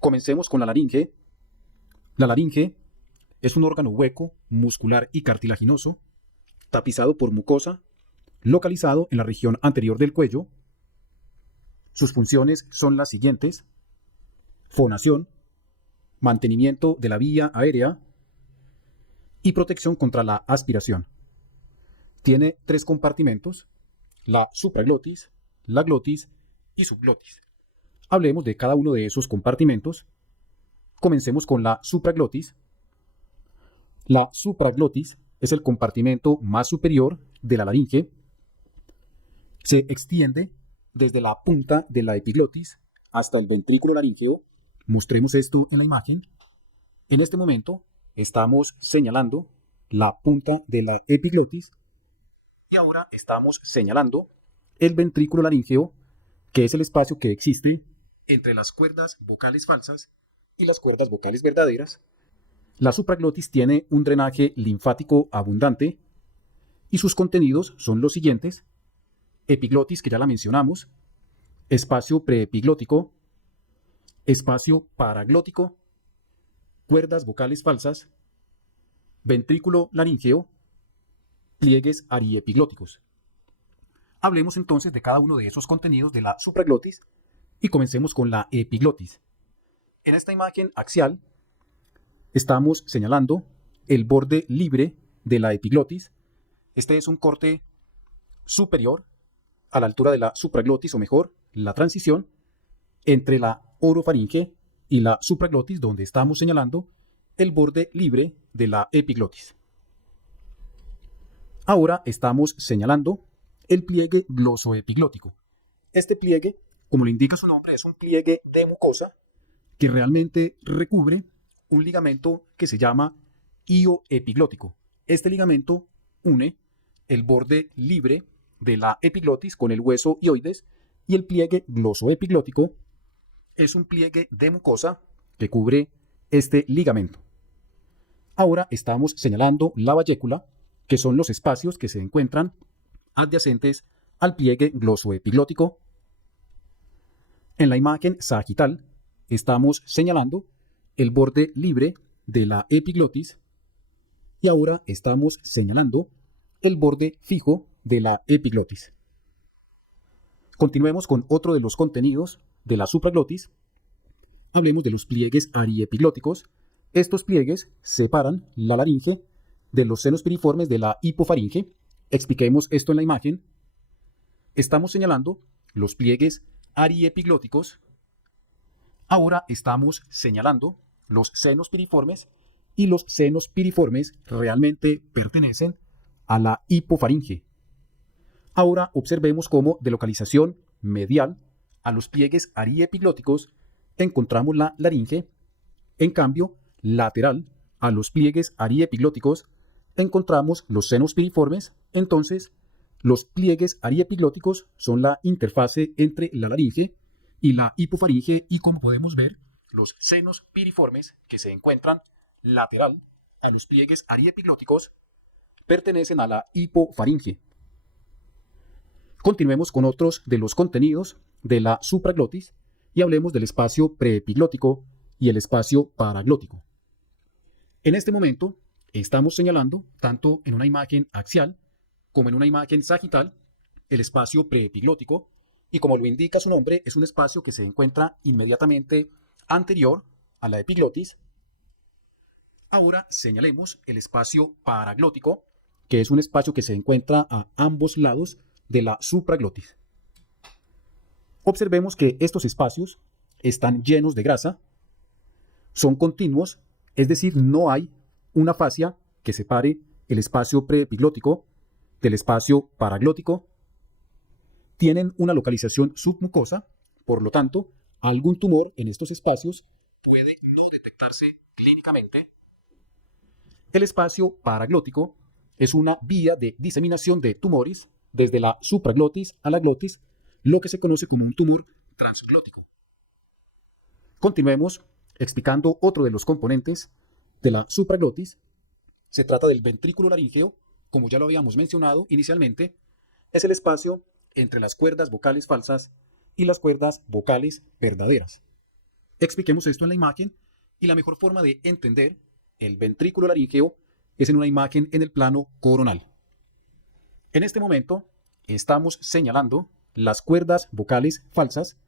Comencemos con la laringe. La laringe es un órgano hueco, muscular y cartilaginoso, tapizado por mucosa, localizado en la región anterior del cuello. Sus funciones son las siguientes: fonación, mantenimiento de la vía aérea y protección contra la aspiración. Tiene 3 compartimentos: la supraglotis, la glotis y subglotis. Hablemos de cada uno de esos compartimentos. Comencemos con la supraglotis. La supraglotis es el compartimento más superior de la laringe. Se extiende desde la punta de la epiglotis hasta el ventrículo laríngeo. Mostremos esto en la imagen. En este momento estamos señalando la punta de la epiglotis y ahora estamos señalando el ventrículo laríngeo, que es el espacio que existe entre las cuerdas vocales falsas y las cuerdas vocales verdaderas. La supraglotis tiene un drenaje linfático abundante y sus contenidos son los siguientes: epiglotis, que ya la mencionamos, espacio preepiglótico, espacio paraglótico, cuerdas vocales falsas, ventrículo laríngeo, pliegues ariepiglóticos. Hablemos entonces de cada uno de esos contenidos de la supraglotis y comencemos con la epiglotis. En esta imagen axial estamos señalando el borde libre de la epiglotis. Este es un corte superior a la altura de la supraglotis, o mejor, la transición entre la orofaringe y la supraglotis, donde estamos señalando el borde libre de la epiglotis. Ahora estamos señalando el pliegue glosoepiglótico. Este pliegue, como le indica su nombre, es un pliegue de mucosa que realmente recubre un ligamento que se llama hilo epiglótico. Este ligamento une el borde libre de la epiglotis con el hueso hioides, y el pliegue glosoepiglótico es un pliegue de mucosa que cubre este ligamento. Ahora estamos señalando la bayécula, que son los espacios que se encuentran adyacentes al pliegue glosoepiglótico. En la imagen sagital estamos señalando el borde libre de la epiglotis y ahora estamos señalando el borde fijo de la epiglotis. Continuemos con otro de los contenidos de la supraglotis. Hablemos de los pliegues ariepiglóticos. Estos pliegues separan la laringe de los senos piriformes de la hipofaringe. Expliquemos esto en la imagen. Estamos señalando los pliegues ariepiglóticos. Ahora estamos señalando los senos piriformes, y los senos piriformes realmente pertenecen a la hipofaringe. Ahora observemos cómo de localización medial a los pliegues ariepiglóticos encontramos la laringe. En cambio, lateral a los pliegues ariepiglóticos encontramos los senos piriformes. Entonces, los pliegues ariepiglóticos son la interfase entre la laringe y la hipofaringe, y como podemos ver, los senos piriformes que se encuentran lateral a los pliegues ariepiglóticos pertenecen a la hipofaringe. Continuemos con otros de los contenidos de la supraglotis y hablemos del espacio preepiglótico y el espacio paraglótico. En este momento estamos señalando, tanto en una imagen axial como en una imagen sagital, el espacio preepiglótico, y como lo indica su nombre, es un espacio que se encuentra inmediatamente anterior a la epiglotis. Ahora señalemos el espacio paraglótico, que es un espacio que se encuentra a ambos lados de la supraglotis. Observemos que estos espacios están llenos de grasa, son continuos, es decir, no hay una fascia que separe el espacio preepiglótico del espacio paraglótico. Tienen una localización submucosa, por lo tanto, algún tumor en estos espacios puede no detectarse clínicamente. El espacio paraglótico es una vía de diseminación de tumores desde la supraglotis a la glotis, lo que se conoce como un tumor transglótico. Continuemos explicando otro de los componentes de la supraglotis. Se trata del ventrículo laríngeo. Como ya lo habíamos mencionado inicialmente, es el espacio entre las cuerdas vocales falsas y las cuerdas vocales verdaderas. Expliquemos esto en la imagen y la mejor forma de entender el ventrículo laríngeo es en una imagen en el plano coronal. En este momento estamos señalando las cuerdas vocales falsas,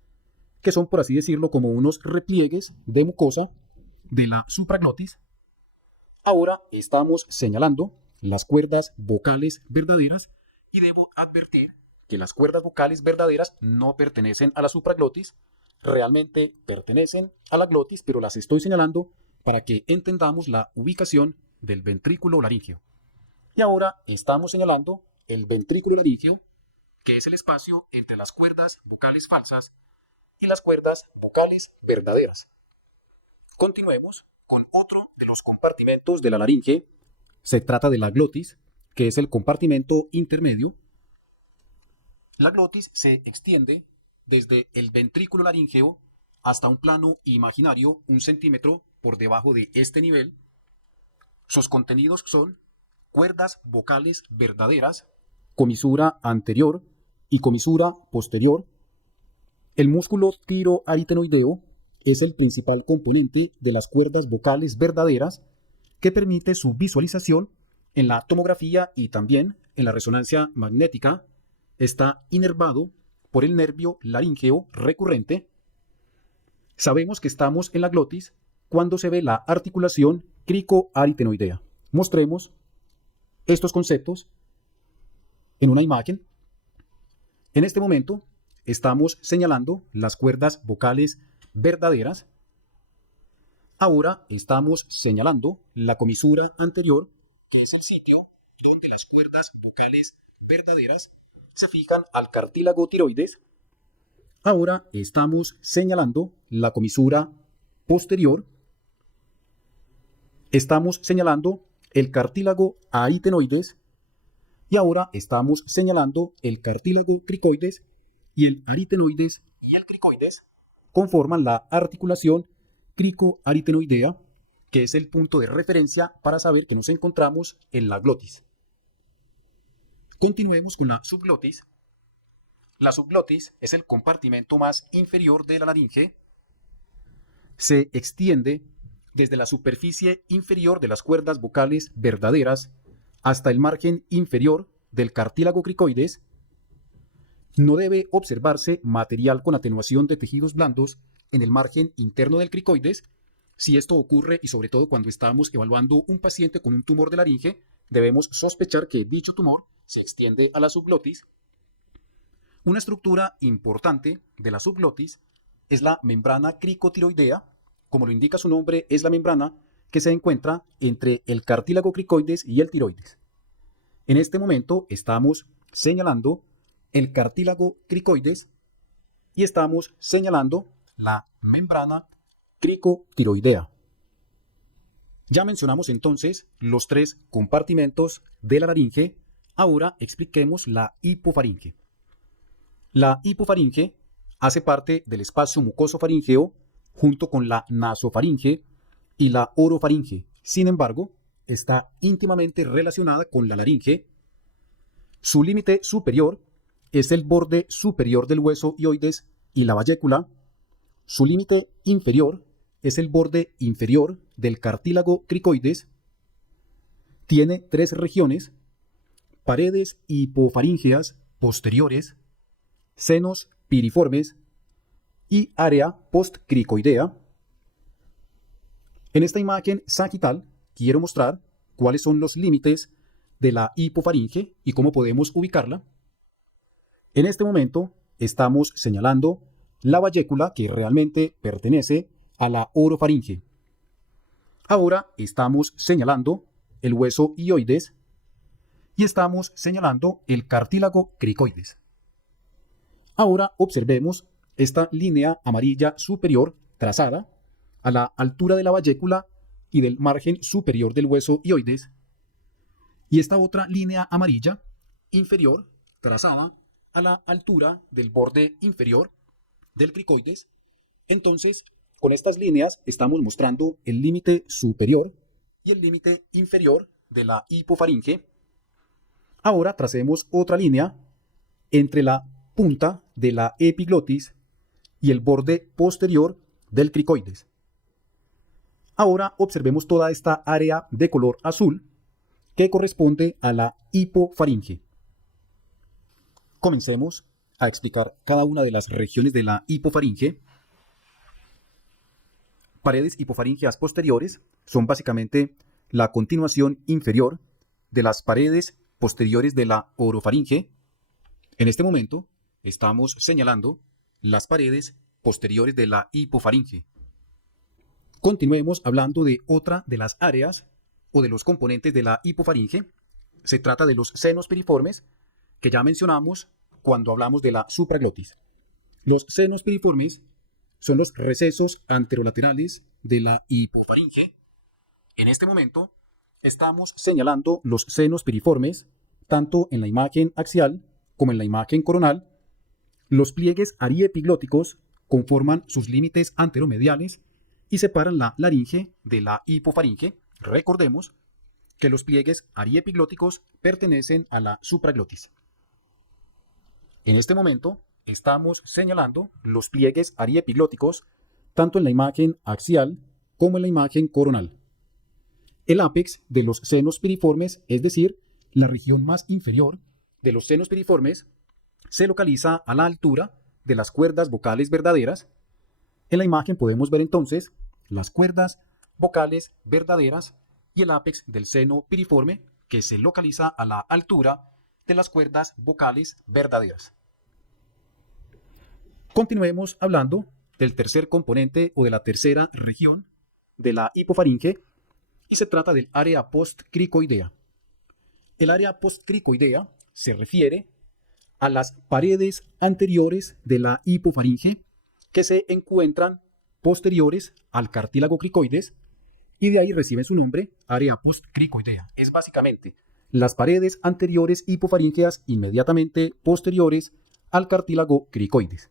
que son, por así decirlo, como unos repliegues de mucosa de la supraglotis. Ahora estamos señalando las cuerdas vocales verdaderas y debo advertir que las cuerdas vocales verdaderas no pertenecen a la supraglotis, realmente pertenecen a la glotis, pero las estoy señalando para que entendamos la ubicación del ventrículo laríngeo. Y ahora estamos señalando el ventrículo laríngeo, que es el espacio entre las cuerdas vocales falsas y las cuerdas vocales verdaderas. Continuemos con otro de los compartimentos de la laringe. Se trata de la glotis, que es el compartimento intermedio. La glotis se extiende desde el ventrículo laríngeo hasta un plano imaginario 1 centímetro por debajo de este nivel. Sus contenidos son cuerdas vocales verdaderas, comisura anterior y comisura posterior. El músculo tiroaritenoideo es el principal componente de las cuerdas vocales verdaderas que permite su visualización en la tomografía y también en la resonancia magnética. Está inervado por el nervio laríngeo recurrente. Sabemos que estamos en la glotis cuando se ve la articulación cricoaritenoidea. Mostremos estos conceptos en una imagen. En este momento estamos señalando las cuerdas vocales verdaderas. Ahora estamos señalando la comisura anterior, que es el sitio donde las cuerdas vocales verdaderas se fijan al cartílago tiroides. Ahora estamos señalando la comisura posterior. Estamos señalando el cartílago aritenoides. Y ahora estamos señalando el cartílago cricoides, y el aritenoides y el cricoides conforman la articulación cricoaritenoidea, que es el punto de referencia para saber que nos encontramos en la glotis. Continuemos con la subglotis. La subglotis es el compartimento más inferior de la laringe. Se extiende desde la superficie inferior de las cuerdas vocales verdaderas hasta el margen inferior del cartílago cricoides. No debe observarse material con atenuación de tejidos blandos en el margen interno del cricoides. Si esto ocurre, y sobre todo cuando estamos evaluando un paciente con un tumor de laringe, debemos sospechar que dicho tumor se extiende a la subglotis. Una estructura importante de la subglotis es la membrana cricotiroidea. Como lo indica su nombre, es la membrana que se encuentra entre el cartílago cricoides y el tiroides. En este momento estamos señalando el cartílago cricoides y estamos señalando la membrana cricotiroidea. Ya mencionamos entonces los tres compartimentos de la laringe. Ahora expliquemos la hipofaringe. La hipofaringe hace parte del espacio mucoso-faríngeo junto con la nasofaringe y la orofaringe. Sin embargo, está íntimamente relacionada con la laringe. Su límite superior es el borde superior del hueso hioides y la vallécula. Su límite inferior es el borde inferior del cartílago cricoides. Tiene tres regiones: paredes hipofaríngeas posteriores, senos piriformes y área postcricoidea. En esta imagen sagital quiero mostrar cuáles son los límites de la hipofaringe y cómo podemos ubicarla. En este momento estamos señalando la vallécula, que realmente pertenece a la orofaringe. Ahora estamos señalando el hueso hioides y estamos señalando el cartílago cricoides. Ahora observemos esta línea amarilla superior trazada a la altura de la vallécula y del margen superior del hueso hioides, y esta otra línea amarilla inferior trazada a la altura del borde inferior del cricoides. Entonces, con estas líneas estamos mostrando el límite superior y el límite inferior de la hipofaringe. Ahora tracemos otra línea entre la punta de la epiglotis y el borde posterior del cricoides. Ahora observemos toda esta área de color azul que corresponde a la hipofaringe. Comencemos a explicar cada una de las regiones de la hipofaringe. Paredes hipofaringeas posteriores son básicamente la continuación inferior de las paredes posteriores de la orofaringe. En este momento estamos señalando las paredes posteriores de la hipofaringe. Continuemos hablando de otra de las áreas o de los componentes de la hipofaringe. Se trata de los senos piriformes que ya mencionamos cuando hablamos de la supraglotis. Los senos piriformes son los recesos anterolaterales de la hipofaringe. En este momento estamos señalando los senos piriformes tanto en la imagen axial como en la imagen coronal. Los pliegues ariepiglóticos conforman sus límites anteromediales y separan la laringe de la hipofaringe. Recordemos que los pliegues ariepiglóticos pertenecen a la supraglotis. En este momento estamos señalando los pliegues ariepiglóticos tanto en la imagen axial como en la imagen coronal. El ápex de los senos piriformes, es decir, la región más inferior de los senos piriformes, se localiza a la altura de las cuerdas vocales verdaderas. En la imagen podemos ver entonces las cuerdas vocales verdaderas y el ápex del seno piriforme que se localiza a la altura de las cuerdas vocales verdaderas. Continuemos hablando del tercer componente o de la tercera región de la hipofaringe y se trata del área postcricoidea. El área postcricoidea se refiere a las paredes anteriores de la hipofaringe que se encuentran posteriores al cartílago cricoides y de ahí reciben su nombre, área postcricoidea. Es básicamente las paredes anteriores hipofaringeas inmediatamente posteriores al cartílago cricoides.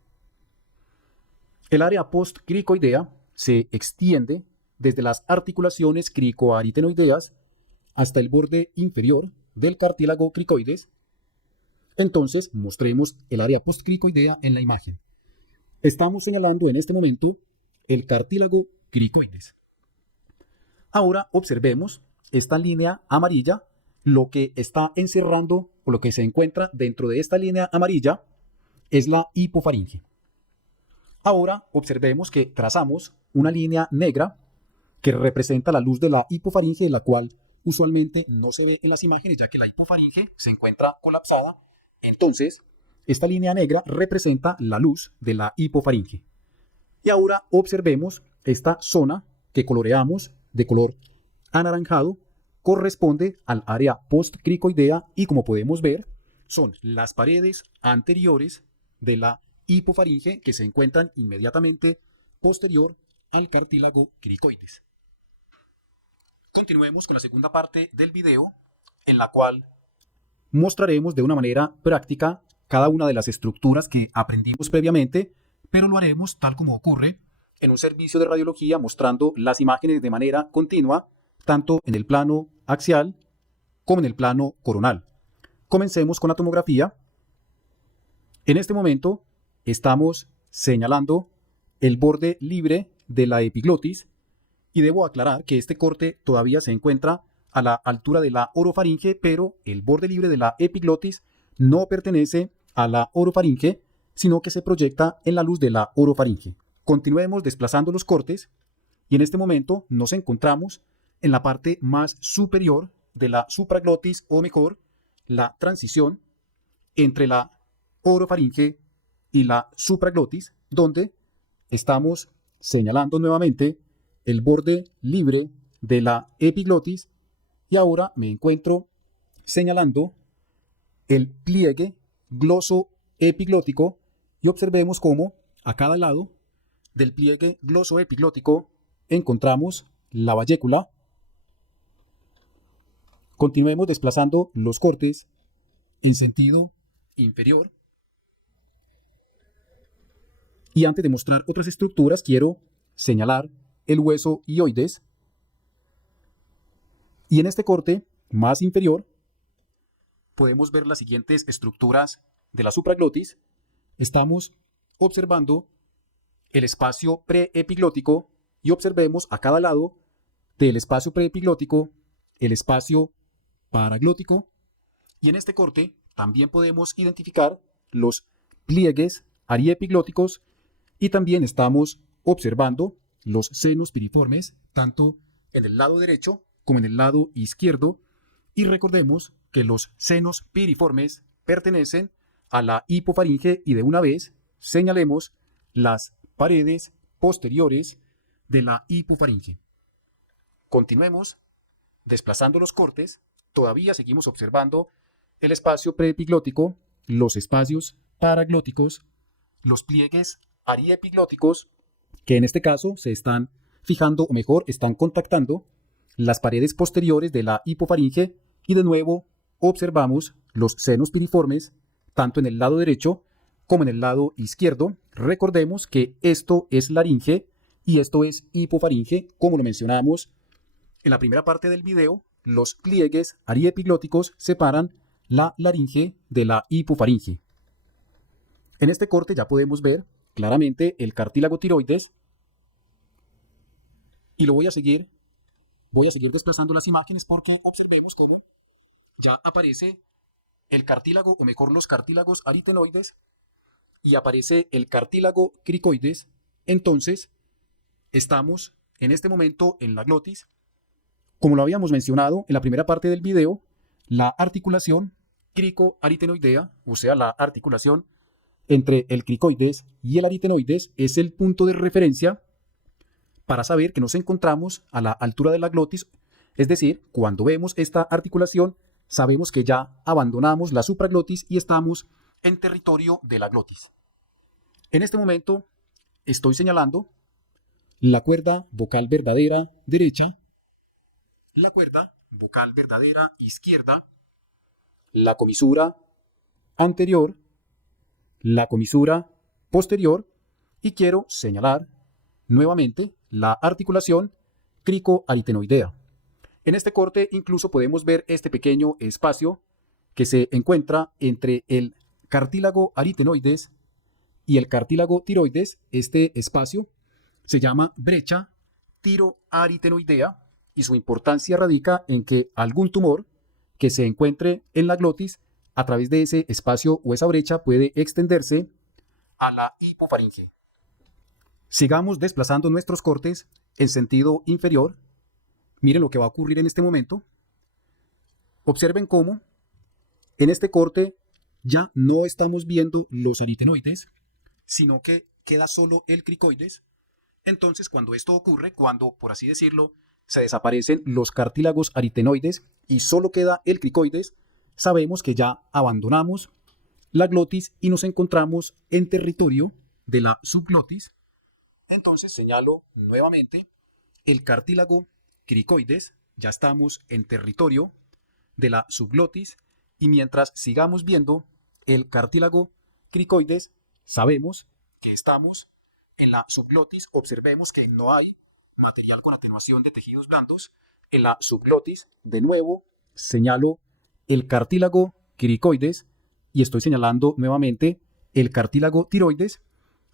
El área postcricoidea se extiende desde las articulaciones cricoaritenoideas hasta el borde inferior del cartílago cricoides. Entonces, mostremos el área postcricoidea en la imagen. Estamos señalando en este momento el cartílago cricoides. Ahora observemos esta línea amarilla, lo que está encerrando o lo que se encuentra dentro de esta línea amarilla es la hipofaringe. Ahora observemos que trazamos una línea negra que representa la luz de la hipofaringe, la cual usualmente no se ve en las imágenes ya que la hipofaringe se encuentra colapsada. Entonces, esta línea negra representa la luz de la hipofaringe. Y ahora observemos esta zona que coloreamos de color anaranjado, corresponde al área postcricoidea y como podemos ver, son las paredes anteriores de la hipofaringe que se encuentran inmediatamente posterior al cartílago cricoides. Continuemos con la segunda parte del video, en la cual mostraremos de una manera práctica cada una de las estructuras que aprendimos previamente, pero lo haremos tal como ocurre en un servicio de radiología, mostrando las imágenes de manera continua, tanto en el plano axial como en el plano coronal. Comencemos con la tomografía. En este momento estamos señalando el borde libre de la epiglotis y debo aclarar que este corte todavía se encuentra a la altura de la orofaringe, pero el borde libre de la epiglotis no pertenece a la orofaringe, sino que se proyecta en la luz de la orofaringe. Continuemos desplazando los cortes y en este momento nos encontramos en la parte más superior de la supraglotis, o mejor, la transición entre la orofaringe y la supraglotis, donde estamos señalando nuevamente el borde libre de la epiglotis y ahora me encuentro señalando el pliegue glosoepiglótico y observemos cómo a cada lado del pliegue glosoepiglótico encontramos la vallécula. Continuemos desplazando los cortes en sentido inferior. Y antes de mostrar otras estructuras, quiero señalar el hueso hioides. Y en este corte más inferior podemos ver las siguientes estructuras de la supraglotis. Estamos observando el espacio preepiglótico y observemos a cada lado del espacio preepiglótico el espacio paraglótico. Y en este corte también podemos identificar los pliegues ariepiglóticos y también estamos observando los senos piriformes tanto en el lado derecho como en el lado izquierdo. Y recordemos que los senos piriformes pertenecen a la hipofaringe y de una vez señalemos las paredes posteriores de la hipofaringe. Continuemos desplazando los cortes. Todavía seguimos observando el espacio preepiglótico, los espacios paraglóticos, los pliegues ariepiglóticos, que en este caso se están fijando, o mejor, están contactando las paredes posteriores de la hipofaringe y de nuevo observamos los senos piriformes tanto en el lado derecho como en el lado izquierdo. Recordemos que esto es laringe y esto es hipofaringe, como lo mencionamos en la primera parte del video. Los pliegues ariepiglóticos separan la laringe de la hipofaringe. En este corte ya podemos ver claramente el cartílago tiroides y lo voy a seguir desplazando las imágenes porque observemos cómo ya aparece el cartílago, o mejor los cartílagos aritenoides, y aparece el cartílago cricoides. Entonces estamos en este momento en la glotis. Como lo habíamos mencionado en la primera parte del video, la articulación cricoaritenoidea, o sea, la articulación entre el cricoides y el aritenoides, es el punto de referencia para saber que nos encontramos a la altura de la glotis. Es decir, cuando vemos esta articulación, sabemos que ya abandonamos la supraglotis y estamos en territorio de la glotis. En este momento estoy señalando la cuerda vocal verdadera derecha, la cuerda vocal verdadera izquierda, la comisura anterior, la comisura posterior, y quiero señalar nuevamente la articulación cricoaritenoidea. En este corte incluso podemos ver este pequeño espacio que se encuentra entre el cartílago aritenoides y el cartílago tiroides. Este espacio se llama brecha tiroaritenoidea y su importancia radica en que algún tumor que se encuentre en la glotis a través de ese espacio o esa brecha puede extenderse a la hipofaringe. Sigamos desplazando nuestros cortes en sentido inferior. Miren lo que va a ocurrir en este momento. Observen cómo en este corte ya no estamos viendo los aritenoides, sino que queda solo el cricoides. Entonces, cuando esto ocurre, cuando, por así decirlo, se desaparecen los cartílagos aritenoides y solo queda el cricoides, sabemos que ya abandonamos la glotis y nos encontramos en territorio de la subglotis. Entonces señalo nuevamente el cartílago cricoides, ya estamos en territorio de la subglotis, y mientras sigamos viendo el cartílago cricoides, sabemos que estamos en la subglotis. Observemos que no hay material con atenuación de tejidos blandos en la subglotis. De nuevo señalo el cartílago cricoides y estoy señalando nuevamente el cartílago tiroides.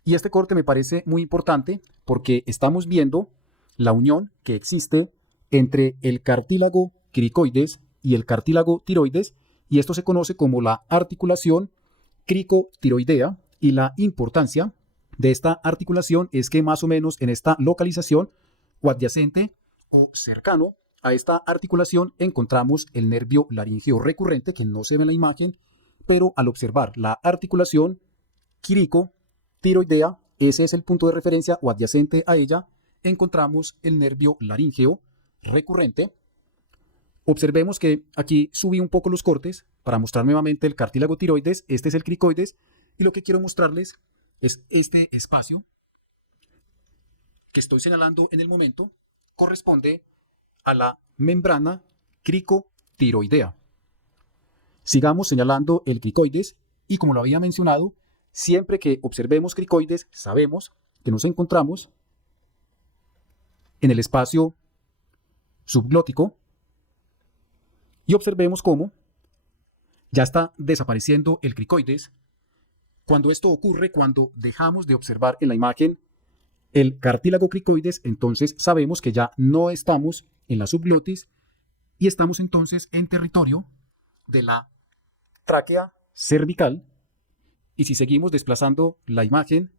Y este corte me parece muy importante porque estamos viendo la unión que existe entre el cartílago cricoides y el cartílago tiroides, y esto se conoce como la articulación cricotiroidea. Y la importancia de esta articulación es que más o menos en esta localización o adyacente o cercano a esta articulación encontramos el nervio laríngeo recurrente, que no se ve en la imagen, pero al observar la articulación cricotiroidea, ese es el punto de referencia, o adyacente a ella encontramos el nervio laríngeo recurrente. Observemos que aquí subí un poco los cortes para mostrar nuevamente el cartílago tiroides. Este es el cricoides y lo que quiero mostrarles es este espacio que estoy señalando en el momento. Corresponde a la membrana cricotiroidea. Sigamos señalando el cricoides y, como lo había mencionado, siempre que observemos cricoides sabemos que nos encontramos en el espacio subglótico, y observemos cómo ya está desapareciendo el cricoides. Cuando esto ocurre, cuando dejamos de observar en la imagen el cartílago cricoides, entonces sabemos que ya no estamos en la subglotis y estamos entonces en territorio de la tráquea cervical. Y si seguimos desplazando la imagen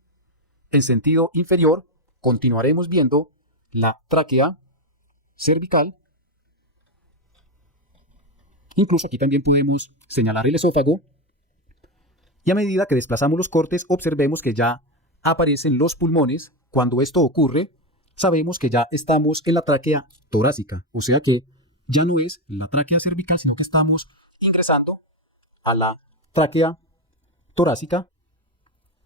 en sentido inferior, continuaremos viendo la tráquea cervical. Incluso aquí también podemos señalar el esófago. Y a medida que desplazamos los cortes, observemos que ya aparecen los pulmones. Cuando esto ocurre, sabemos que ya estamos en la tráquea torácica. O sea que ya no es la tráquea cervical, sino que estamos ingresando a la tráquea torácica.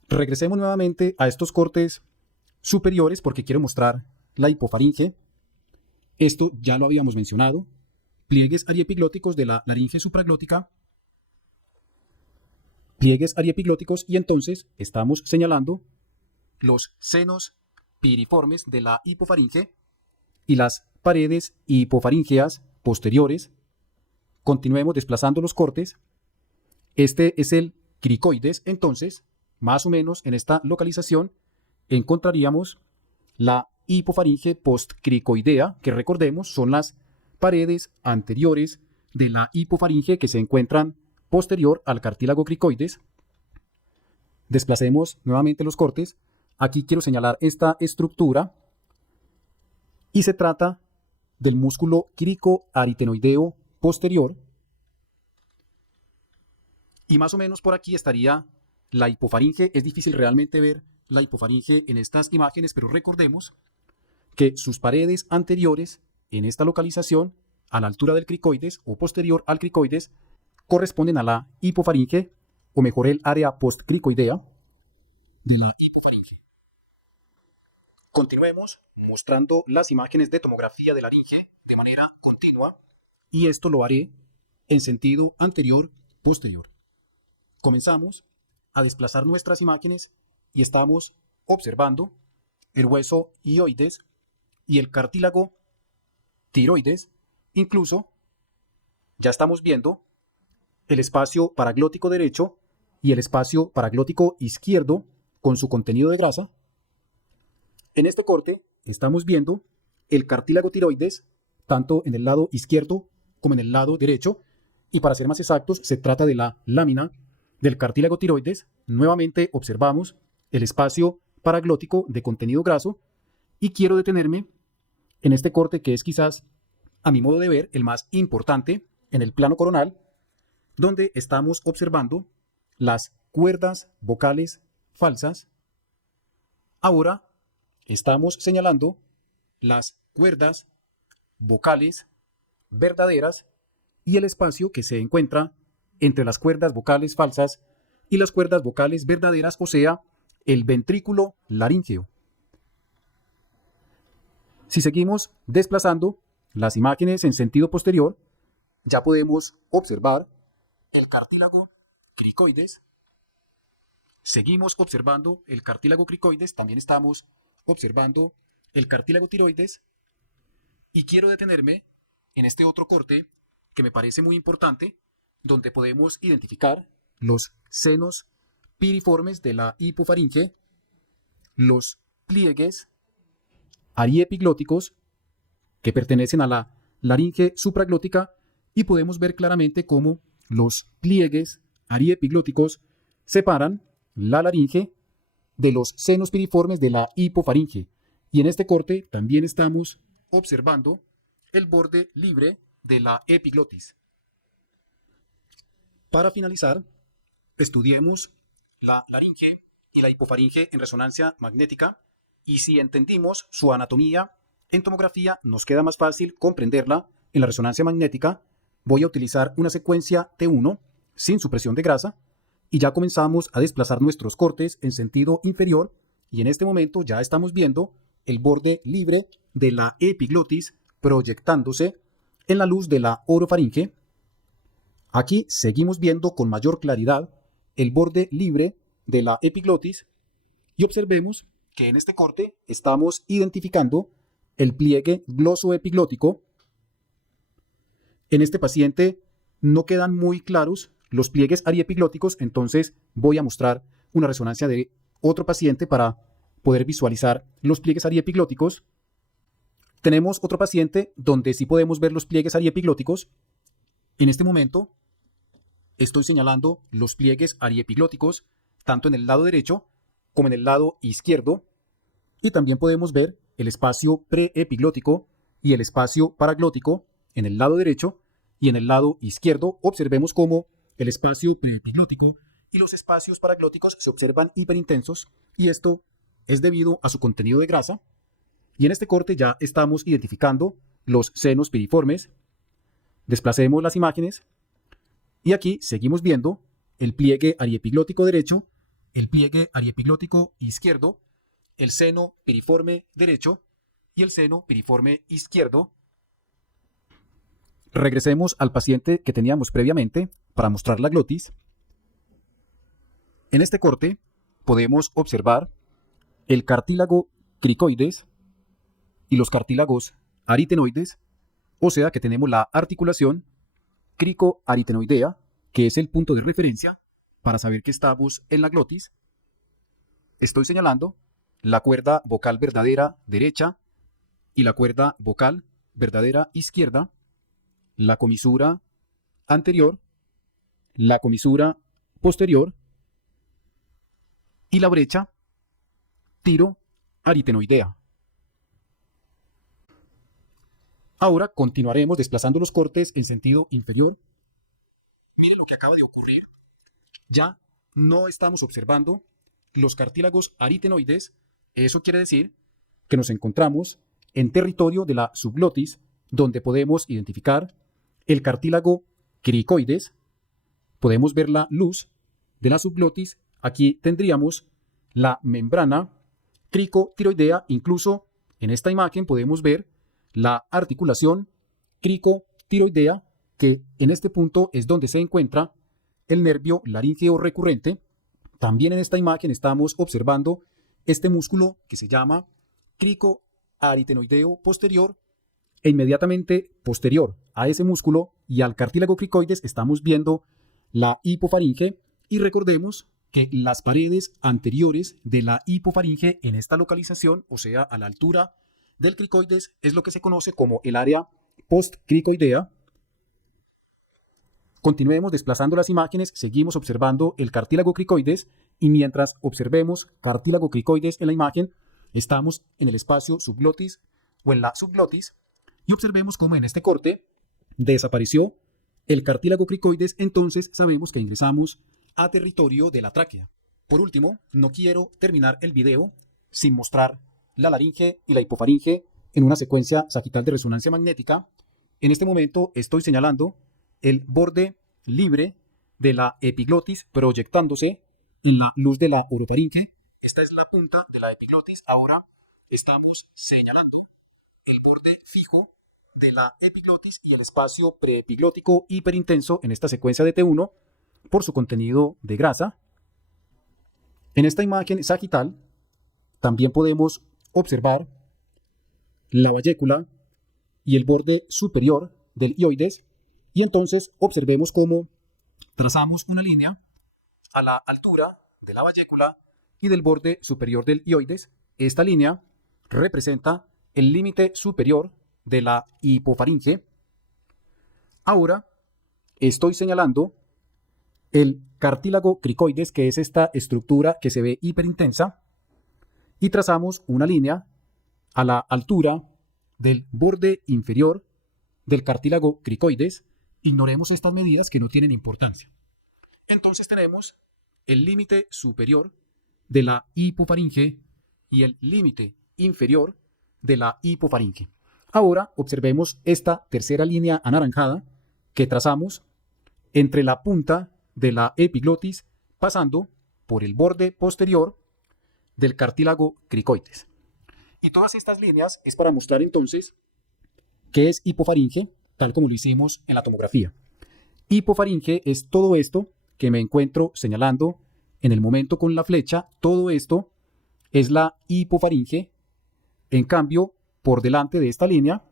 Regresemos nuevamente a estos cortes superiores porque quiero mostrar la hipofaringe. Esto ya lo habíamos mencionado. Pliegues ariepiglóticos de la laringe supraglótica. Pliegues ariepiglóticos, y entonces estamos señalando los senos piriformes de la hipofaringe y las paredes hipofaríngeas posteriores. Continuemos desplazando los cortes. Este es el cricoides, entonces, más o menos en esta localización encontraríamos la hipofaringe postcricoidea, que recordemos son las paredes anteriores de la hipofaringe que se encuentran posterior al cartílago cricoides. Desplacemos nuevamente los cortes. Aquí quiero señalar esta estructura y se trata del músculo cricoaritenoideo posterior. Y más o menos por aquí estaría la hipofaringe. Es difícil realmente ver la hipofaringe en estas imágenes, pero recordemos que sus paredes anteriores en esta localización, a la altura del cricoides o posterior al cricoides, corresponden a la hipofaringe, o mejor el área postcricoidea de la hipofaringe. Continuemos mostrando las imágenes de tomografía de laringe de manera continua, y esto lo haré en sentido anterior-posterior. Comenzamos a desplazar nuestras imágenes y estamos observando el hueso hioides y el cartílago tiroides. Incluso ya estamos viendo el espacio paraglótico derecho y el espacio paraglótico izquierdo con su contenido de grasa. En este corte estamos viendo el cartílago tiroides tanto en el lado izquierdo como en el lado derecho, y para ser más exactos se trata de la lámina del cartílago tiroides. Nuevamente observamos el espacio paraglótico de contenido graso, y quiero detenerme en este corte que es quizás, a mi modo de ver, el más importante en el plano coronal, donde estamos observando las cuerdas vocales falsas. Ahora estamos señalando las cuerdas vocales verdaderas y el espacio que se encuentra entre las cuerdas vocales falsas y las cuerdas vocales verdaderas, o sea, el ventrículo laríngeo. Si seguimos desplazando las imágenes en sentido posterior, ya podemos observar el cartílago cricoides. Seguimos observando el cartílago cricoides, también estamos observando el cartílago tiroides, y quiero detenerme en este otro corte que me parece muy importante, donde podemos identificar los senos piriformes de la hipofaringe, los pliegues ariepiglóticos que pertenecen a la laringe supraglótica, y podemos ver claramente cómo los pliegues ariepiglóticos separan la laringe de los senos piriformes de la hipofaringe. Y en este corte también estamos observando el borde libre de la epiglotis. Para finalizar, estudiemos la laringe y la hipofaringe en resonancia magnética, y si entendimos su anatomía en tomografía, nos queda más fácil comprenderla en la resonancia magnética. Voy a utilizar una secuencia T1 sin supresión de grasa, y ya comenzamos a desplazar nuestros cortes en sentido inferior, y en este momento ya estamos viendo el borde libre de la epiglotis proyectándose en la luz de la orofaringe. Aquí seguimos viendo con mayor claridad el borde libre de la epiglotis, y observemos que en este corte estamos identificando el pliegue glosoepiglótico. En este paciente no quedan muy claros los pliegues ariepiglóticos, entonces voy a mostrar una resonancia de otro paciente para poder visualizar los pliegues ariepiglóticos. Tenemos otro paciente donde sí podemos ver los pliegues ariepiglóticos. En este momento estoy señalando los pliegues ariepiglóticos tanto en el lado derecho como en el lado izquierdo, y también podemos ver el espacio preepiglótico y el espacio paraglótico en el lado derecho y en el lado izquierdo. Observemos cómo el espacio preepiglótico y los espacios paraglóticos se observan hiperintensos, y esto es debido a su contenido de grasa. Y en este corte ya estamos identificando los senos piriformes. Desplacemos las imágenes y aquí seguimos viendo el pliegue ariepiglótico derecho, el pliegue ariepiglótico izquierdo, el seno piriforme derecho y el seno piriforme izquierdo. Regresemos al paciente que teníamos previamente para mostrar la glotis. En este corte podemos observar el cartílago cricoides y los cartílagos aritenoides, o sea que tenemos la articulación cricoaritenoidea, que es el punto de referencia para saber que estamos en la glotis. Estoy señalando la cuerda vocal verdadera derecha y la cuerda vocal verdadera izquierda, la comisura anterior, la comisura posterior y la brecha tiroaritenoidea. Ahora continuaremos desplazando los cortes en sentido inferior. Miren lo que acaba de ocurrir. Ya no estamos observando los cartílagos aritenoides. Eso quiere decir que nos encontramos en territorio de la subglotis, donde podemos identificar el cartílago cricoides. Podemos ver la luz de la subglotis. Aquí tendríamos la membrana cricotiroidea. Incluso en esta imagen podemos ver la articulación cricotiroidea, que en este punto es donde se encuentra el nervio laríngeo recurrente. También en esta imagen estamos observando este músculo que se llama cricoaritenoideo posterior, e inmediatamente posterior a ese músculo y al cartílago cricoides estamos viendo la hipofaringe, y recordemos que las paredes anteriores de la hipofaringe en esta localización, o sea a la altura del cricoides, es lo que se conoce como el área postcricoidea. Continuemos desplazando las imágenes, seguimos observando el cartílago cricoides, y mientras observemos cartílago cricoides en la imagen, estamos en el espacio subglotis o en la subglotis, y observemos cómo en este corte desapareció el cartílago cricoides. Entonces sabemos que ingresamos a territorio de la tráquea. Por último, no quiero terminar el video sin mostrar la laringe y la hipofaringe en una secuencia sagital de resonancia magnética. En este momento estoy señalando el borde libre de la epiglotis proyectándose en la luz de la orofaringe. Esta es la punta de la epiglotis. Ahora estamos señalando el borde fijo de la epiglotis y el espacio preepiglótico hiperintenso en esta secuencia de T1 por su contenido de grasa. En esta imagen sagital también podemos observar la bayécula y el borde superior del hioides, y entonces observemos cómo trazamos una línea a la altura de la bayécula y del borde superior del hioides. Esta línea representa el límite superior de la hipofaringe. Ahora estoy señalando el cartílago cricoides, que es esta estructura que se ve hiperintensa, y trazamos una línea a la altura del borde inferior del cartílago cricoides. Ignoremos estas medidas que no tienen importancia. Entonces tenemos el límite superior de la hipofaringe y el límite inferior de la hipofaringe. Ahora observemos esta tercera línea anaranjada que trazamos entre la punta de la epiglotis pasando por el borde posterior del cartílago cricoides. Y todas estas líneas es para mostrar entonces qué es hipofaringe, tal como lo hicimos en la tomografía. Hipofaringe es todo esto que me encuentro señalando en el momento con la flecha. Todo esto es la hipofaringe. En cambio, por delante de esta línea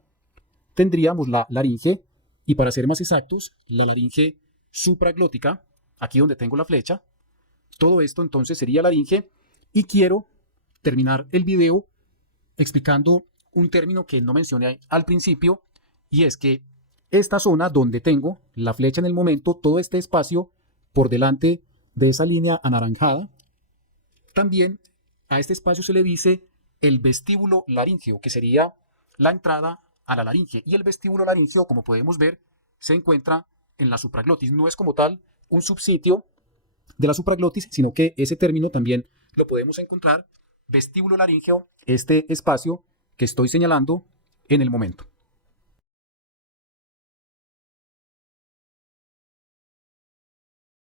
tendríamos la laringe, y para ser más exactos, la laringe supraglótica, aquí donde tengo la flecha. Todo esto entonces sería laringe, y quiero terminar el video explicando un término que no mencioné al principio, y es que esta zona donde tengo la flecha en el momento, todo este espacio por delante de esa línea anaranjada, también a este espacio se le dice el vestíbulo laríngeo, que sería la entrada a la laringe. Y el vestíbulo laríngeo, como podemos ver, se encuentra en la supraglotis. No es como tal un subsitio de la supraglotis, sino que ese término también lo podemos encontrar, vestíbulo laríngeo, este espacio que estoy señalando en el momento.